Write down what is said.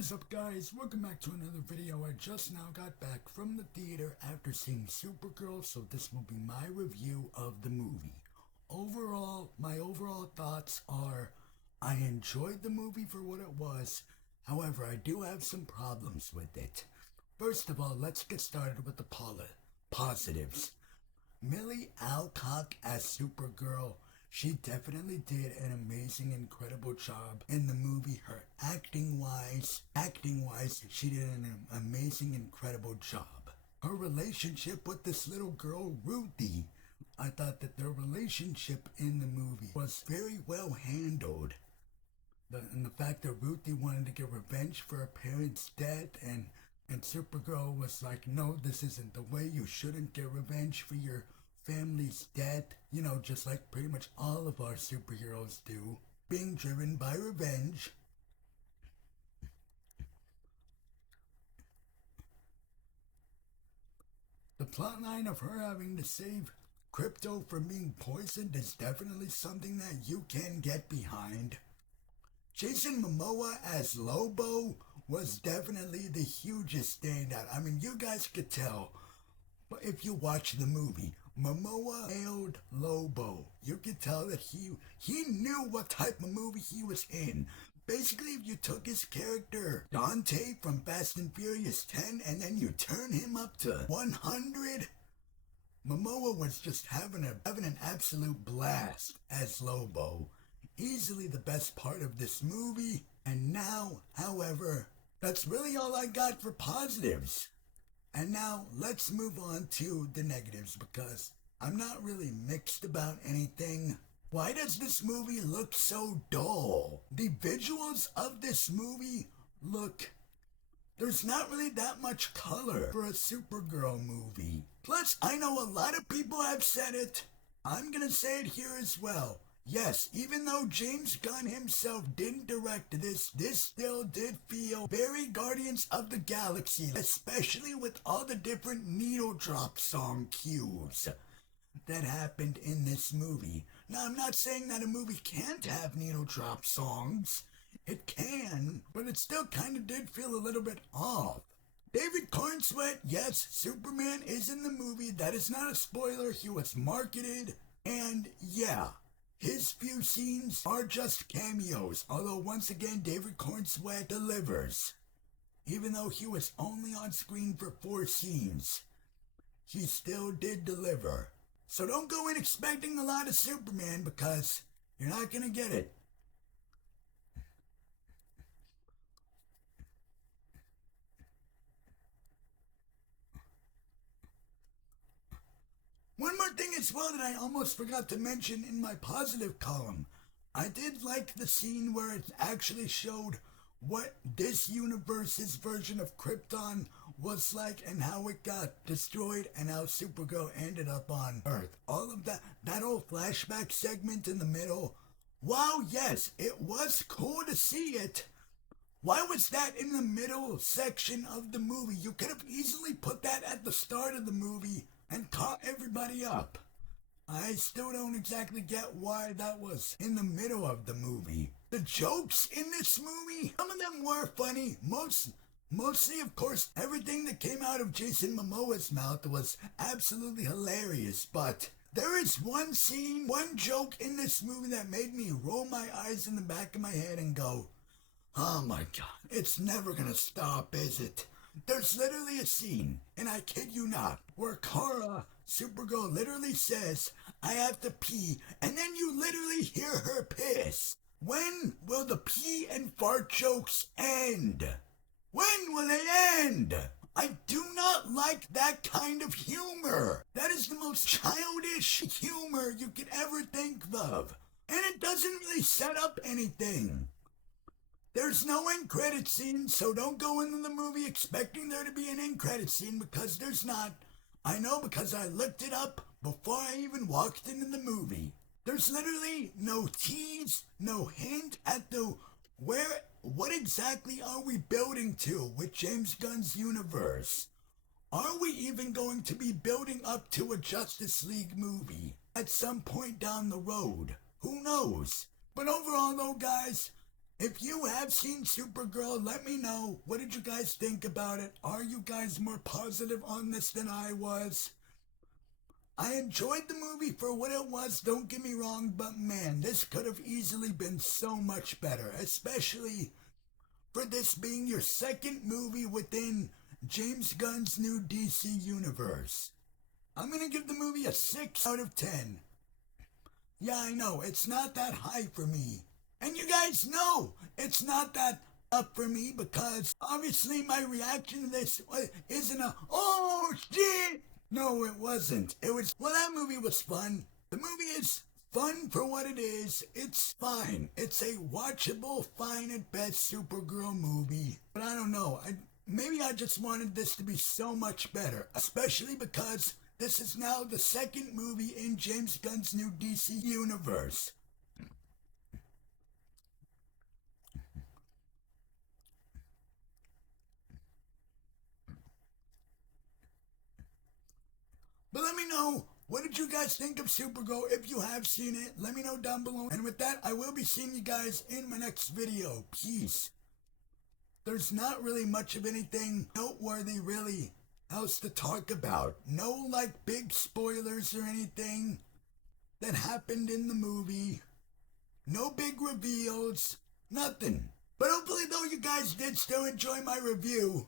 is up, guys? Welcome back to another video. I just now got back from the theater after seeing Supergirl, so this will be my review of the movie. My overall thoughts are, I enjoyed the movie for what it was. However, I do have some problems with it. First of all, let's get started with the positives. Millie Alcock as Supergirl. She definitely did an amazing, incredible job in the movie. Her acting-wise, she did an amazing, incredible job. Her relationship with this little girl, Ruthie, I thought that their relationship in the movie was very well handled. And the fact that Ruthie wanted to get revenge for her parents' death, and Supergirl was like, no, this isn't the way. You shouldn't get revenge for your family's death, just like pretty much all of our superheroes do, being driven by revenge. The plotline of her having to save Crypto from being poisoned is definitely something that you can get behind. Jason Momoa as Lobo was definitely the hugest standout. I mean, you guys could tell, but if you watch the movie, Momoa nailed Lobo. You could tell that he knew what type of movie he was in. Basically, if you took his character, Dante from Fast and Furious 10, and then you turn him up to 100, Momoa was just having an absolute blast as Lobo. Easily the best part of this movie. And now, however, that's really all I got for positives. And now, let's move on to the negatives, because I'm not really mixed about anything. Why does this movie look so dull? The visuals of this movie there's not really that much color for a Supergirl movie. Plus, I know a lot of people have said it. I'm gonna say it here as well. Yes, even though James Gunn himself didn't direct this still did feel very Guardians of the Galaxy, especially with all the different needle drop song cues that happened in this movie. Now, I'm not saying that a movie can't have needle drop songs. It can, but it still kind of did feel a little bit off. David Cornsweet, yes, Superman is in the movie. That is not a spoiler. He was marketed, and yeah, his few scenes are just cameos, although once again, David Cornsweet delivers. Even though he was only on screen for 4 scenes, he still did deliver. So don't go in expecting a lot of Superman, because you're not gonna get it. One more thing as well that I almost forgot to mention in my positive column. I did like the scene where it actually showed what this universe's version of Krypton was like and how it got destroyed and how Supergirl ended up on Earth. All of that whole flashback segment in the middle. Wow, yes, it was cool to see it. Why was that in the middle section of the movie? You could have easily put that at the start of the movie and caught everybody up. I still don't exactly get why that was in the middle of the movie. The jokes in this movie, some of them were funny. Mostly, of course, everything that came out of Jason Momoa's mouth was absolutely hilarious. But there is one scene, one joke in this movie that made me roll my eyes in the back of my head and go, oh my god, it's never gonna stop, is it? There's literally a scene, and I kid you not, where Kara, Supergirl, literally says, I have to pee, and then you literally hear her piss. When will the pee and fart jokes end? When will they end? I do not like that kind of humor. That is the most childish humor you could ever think of. And it doesn't really set up anything. There's no end credit scene, so don't go into the movie expecting there to be an end credit scene, because there's not. I know, because I looked it up before I even walked into the movie. There's literally no tease, no hint at what exactly are we building to with James Gunn's universe? Are we even going to be building up to a Justice League movie at some point down the road? Who knows? But overall though, guys, If you have seen Supergirl, let me know. What did you guys think about it? Are you guys more positive on this than I was? I enjoyed the movie for what it was, don't get me wrong, but man, this could have easily been so much better, especially for this being your second movie within James Gunn's new DC universe. I'm gonna give the movie a 6 out of 10. Yeah, I know, it's not that high for me. And you guys know it's not that up for me because obviously my reaction to this isn't a, oh shit! No, it wasn't. It was, well, that movie was fun. The movie is fun for what it is. It's fine. It's a watchable, fine at best Supergirl movie. But I don't know. Maybe I just wanted this to be so much better, especially because this is now the second movie in James Gunn's new DC universe. But let me know, what did you guys think of Supergirl? If you have seen it, let me know down below. And with that, I will be seeing you guys in my next video. Peace. There's not really much of anything noteworthy really else to talk about. No like big spoilers or anything that happened in the movie. No big reveals. Nothing. But hopefully though you guys did still enjoy my review.